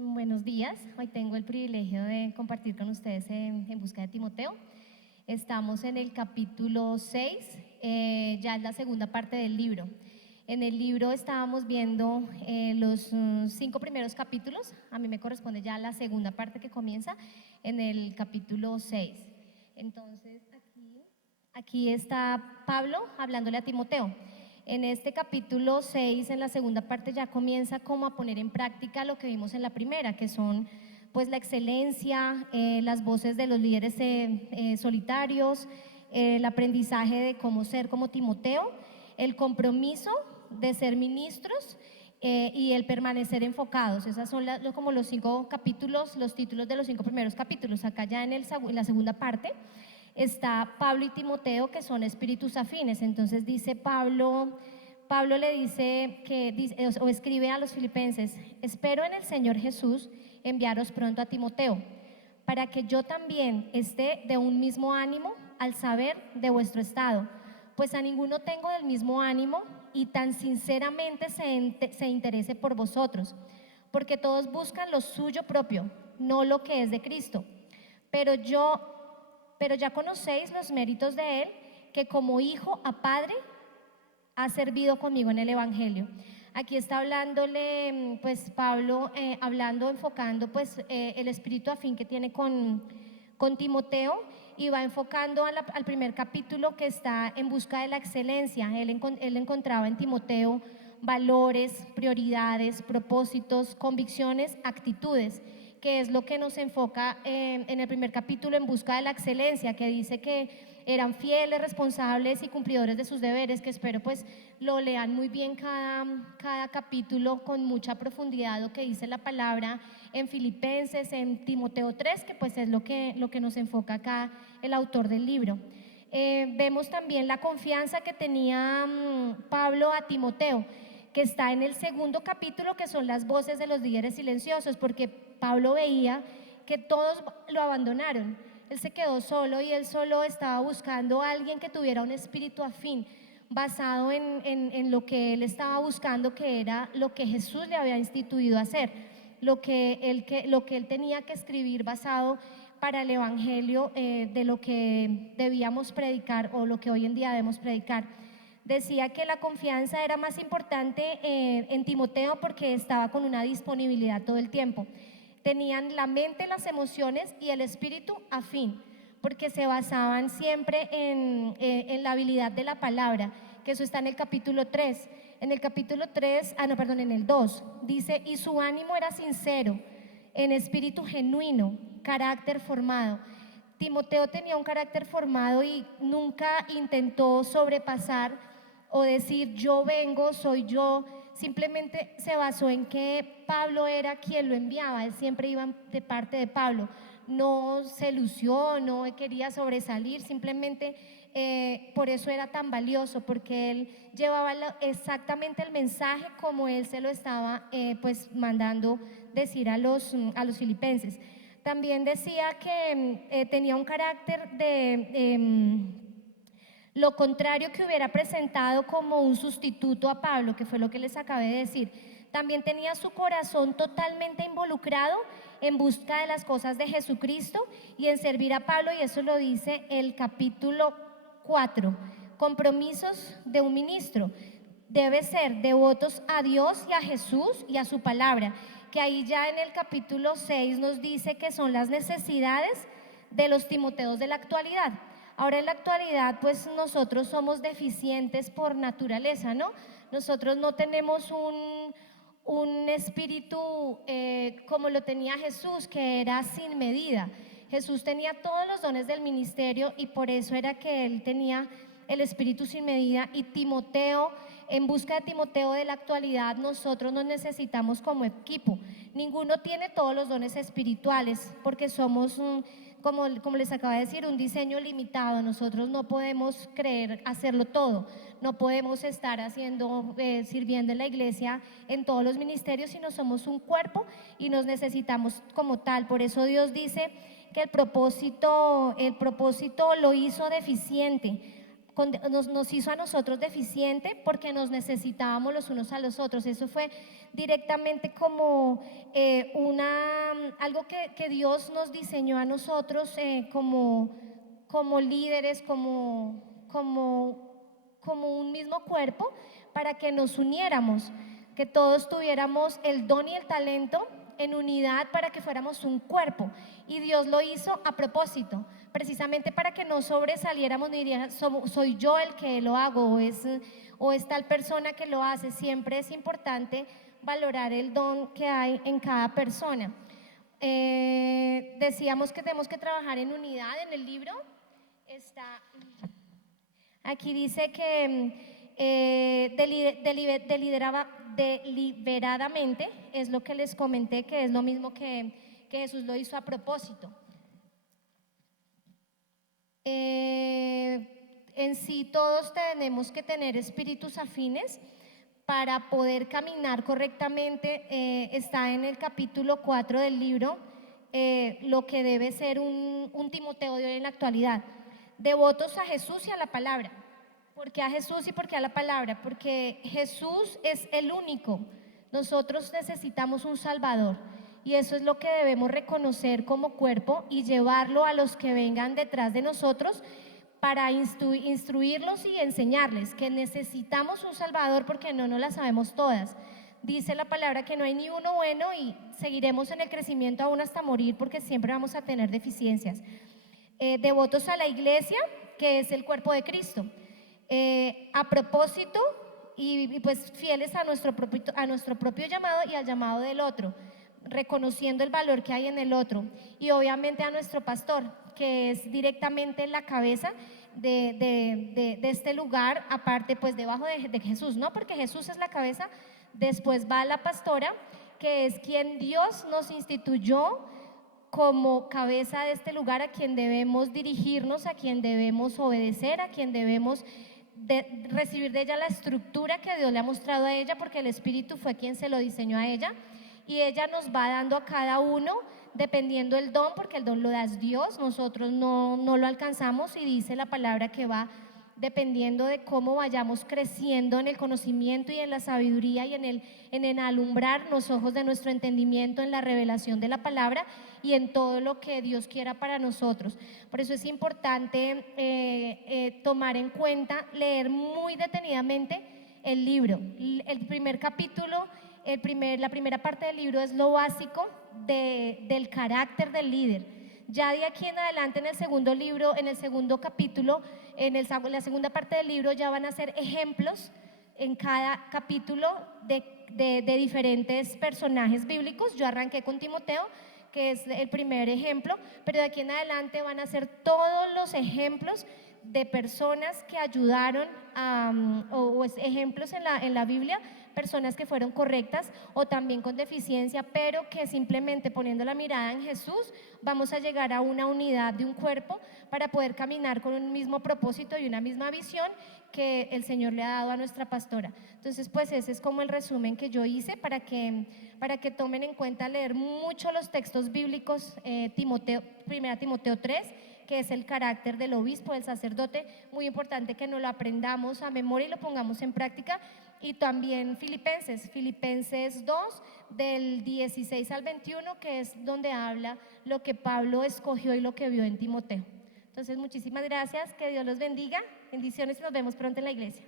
Buenos días, hoy tengo el privilegio de compartir con ustedes en Busca de Timoteo. Estamos en el capítulo 6, ya es la segunda parte del libro. En el libro estábamos viendo los 5 primeros capítulos, a mí me corresponde ya la segunda parte que comienza en el capítulo 6. Entonces aquí está Pablo hablándole a Timoteo. En este capítulo 6, en la segunda parte, ya comienza como a poner en práctica lo que vimos en la primera, que son pues la excelencia, las voces de los líderes solitarios, el aprendizaje de cómo ser como Timoteo, el compromiso de ser ministros y el permanecer enfocados. Esas son como los 5 capítulos, los títulos de los 5 primeros capítulos. Acá ya en la segunda parte está Pablo y Timoteo, que son espíritus afines. Entonces dice Pablo le dice o escribe a los filipenses: espero en el Señor Jesús enviaros pronto a Timoteo, para que yo también esté de un mismo ánimo al saber de vuestro estado, pues a ninguno tengo del mismo ánimo y tan sinceramente se interese por vosotros, porque todos buscan lo suyo propio, no lo que es de Cristo. Pero ya conocéis los méritos de él, que como hijo a padre ha servido conmigo en el Evangelio. Aquí está hablándole, pues Pablo, enfocando pues el espíritu afín que tiene con Timoteo, y va enfocando al primer capítulo, que está en busca de la excelencia. Él encontraba en Timoteo valores, prioridades, propósitos, convicciones, actitudes, que es lo que nos enfoca en el primer capítulo, en busca de la excelencia, que dice que eran fieles, responsables y cumplidores de sus deberes, que espero pues lo lean muy bien cada capítulo con mucha profundidad, lo que dice la palabra en Filipenses, en Timoteo 3, que pues es lo que nos enfoca acá el autor del libro. Vemos también la confianza que tenía Pablo a Timoteo, que está en el segundo capítulo, que son las voces de los líderes silenciosos, porque Pablo veía que todos lo abandonaron. Él se quedó solo y él solo estaba buscando a alguien que tuviera un espíritu afín, basado en lo que él estaba buscando, que era lo que Jesús le había instituido a hacer, lo que él tenía que escribir, basado para el Evangelio, de lo que debíamos predicar, o lo que hoy en día debemos predicar. Decía que la confianza era más importante en Timoteo, porque estaba con una disponibilidad todo el tiempo. Tenían la mente, las emociones y el espíritu afín, porque se basaban siempre en la habilidad de la palabra, que eso está en el capítulo 3. En el capítulo 3, en el 2, dice: y su ánimo era sincero, en espíritu genuino, carácter formado. Timoteo tenía un carácter formado y nunca intentó sobrepasar o decir yo vengo, soy yo. Simplemente se basó en que Pablo era quien lo enviaba, él siempre iba de parte de Pablo. No se lució, no quería sobresalir, simplemente por eso era tan valioso, porque él llevaba exactamente el mensaje como él se lo estaba pues mandando decir a los filipenses. También decía que tenía un carácter de lo contrario que hubiera presentado como un sustituto a Pablo, que fue lo que les acabé de decir. También tenía su corazón totalmente involucrado en busca de las cosas de Jesucristo y en servir a Pablo, y eso lo dice el capítulo 4. Compromisos de un ministro: debe ser devotos a Dios y a Jesús y a su palabra, que ahí ya en el capítulo 6 nos dice que son las necesidades de los Timoteos de la actualidad. Ahora, en la actualidad pues nosotros somos deficientes por naturaleza, ¿no? Nosotros no tenemos un espíritu como lo tenía Jesús, que era sin medida. Jesús tenía todos los dones del ministerio, y por eso era que él tenía el espíritu sin medida. Y Timoteo, en busca de Timoteo de la actualidad, nosotros nos necesitamos como equipo. Ninguno tiene todos los dones espirituales, porque somos como les acabo de decir, un diseño limitado. Nosotros no podemos creer hacerlo todo, no podemos estar sirviendo en la iglesia en todos los ministerios, sino somos un cuerpo y nos necesitamos como tal. Por eso Dios dice que el propósito lo hizo deficiente, nos hizo a nosotros deficiente porque nos necesitábamos los unos a los otros. Eso fue directamente como algo que Dios nos diseñó a nosotros como líderes, como un mismo cuerpo, para que nos uniéramos, que todos tuviéramos el don y el talento en unidad para que fuéramos un cuerpo. Y Dios lo hizo a propósito, precisamente para que no sobresaliéramos ni dirían, soy yo el que lo hago o es tal persona que lo hace. Siempre es importante valorar el don que hay en cada persona. Decíamos que tenemos que trabajar en unidad. En el libro está, aquí dice que deliberadamente, es lo que les comenté, que es lo mismo que Jesús lo hizo a propósito. En sí todos tenemos que tener espíritus afines para poder caminar correctamente. Está en el capítulo 4 del libro, lo que debe ser un Timoteo de hoy en la actualidad: devotos a Jesús y a la palabra. ¿Por qué a Jesús y por qué a la palabra? Porque Jesús es el único. Nosotros necesitamos un Salvador, y eso es lo que debemos reconocer como cuerpo y llevarlo a los que vengan detrás de nosotros para instruirlos y enseñarles que necesitamos un Salvador porque no nos la sabemos todas. Dice la palabra que no hay ni uno bueno, y seguiremos en el crecimiento aún hasta morir porque siempre vamos a tener deficiencias. Devotos a la iglesia, que es el cuerpo de Cristo. A propósito y pues fieles a nuestro propio llamado y al llamado del otro, reconociendo el valor que hay en el otro, y obviamente a nuestro pastor, que es directamente la cabeza de este lugar, aparte pues debajo de Jesús, ¿no? Porque Jesús es la cabeza, después va la pastora, que es quien Dios nos instituyó como cabeza de este lugar, a quien debemos dirigirnos, a quien debemos obedecer, a quien debemos recibir de ella la estructura que Dios le ha mostrado a ella, porque el Espíritu fue quien se lo diseñó a ella, y ella nos va dando a cada uno dependiendo del don, porque el don lo da Dios, nosotros no lo alcanzamos, y dice la palabra que va dependiendo de cómo vayamos creciendo en el conocimiento y en la sabiduría y en el alumbrar los ojos de nuestro entendimiento, en la revelación de la palabra y en todo lo que Dios quiera para nosotros. Por eso es importante tomar en cuenta, leer muy detenidamente el libro. El primer capítulo, la primera parte del libro es lo básico del carácter del líder. Ya de aquí en adelante, en el segundo libro, en el segundo capítulo, en la segunda parte del libro, ya van a ser ejemplos en cada capítulo de diferentes personajes bíblicos. Yo arranqué con Timoteo, que es el primer ejemplo, pero de aquí en adelante van a ser todos los ejemplos de personas que ayudaron o ejemplos en la Biblia, personas que fueron correctas o también con deficiencia, pero que simplemente poniendo la mirada en Jesús vamos a llegar a una unidad de un cuerpo para poder caminar con un mismo propósito y una misma visión que el Señor le ha dado a nuestra pastora. Entonces, pues ese es como el resumen que yo hice para que tomen en cuenta leer mucho los textos bíblicos. Primera Timoteo 3, que es el carácter del obispo, del sacerdote, muy importante que nos lo aprendamos a memoria y lo pongamos en práctica. Y también Filipenses 2, del 16 al 21, que es donde habla lo que Pablo escogió y lo que vio en Timoteo. Entonces, muchísimas gracias, que Dios los bendiga, bendiciones y nos vemos pronto en la iglesia.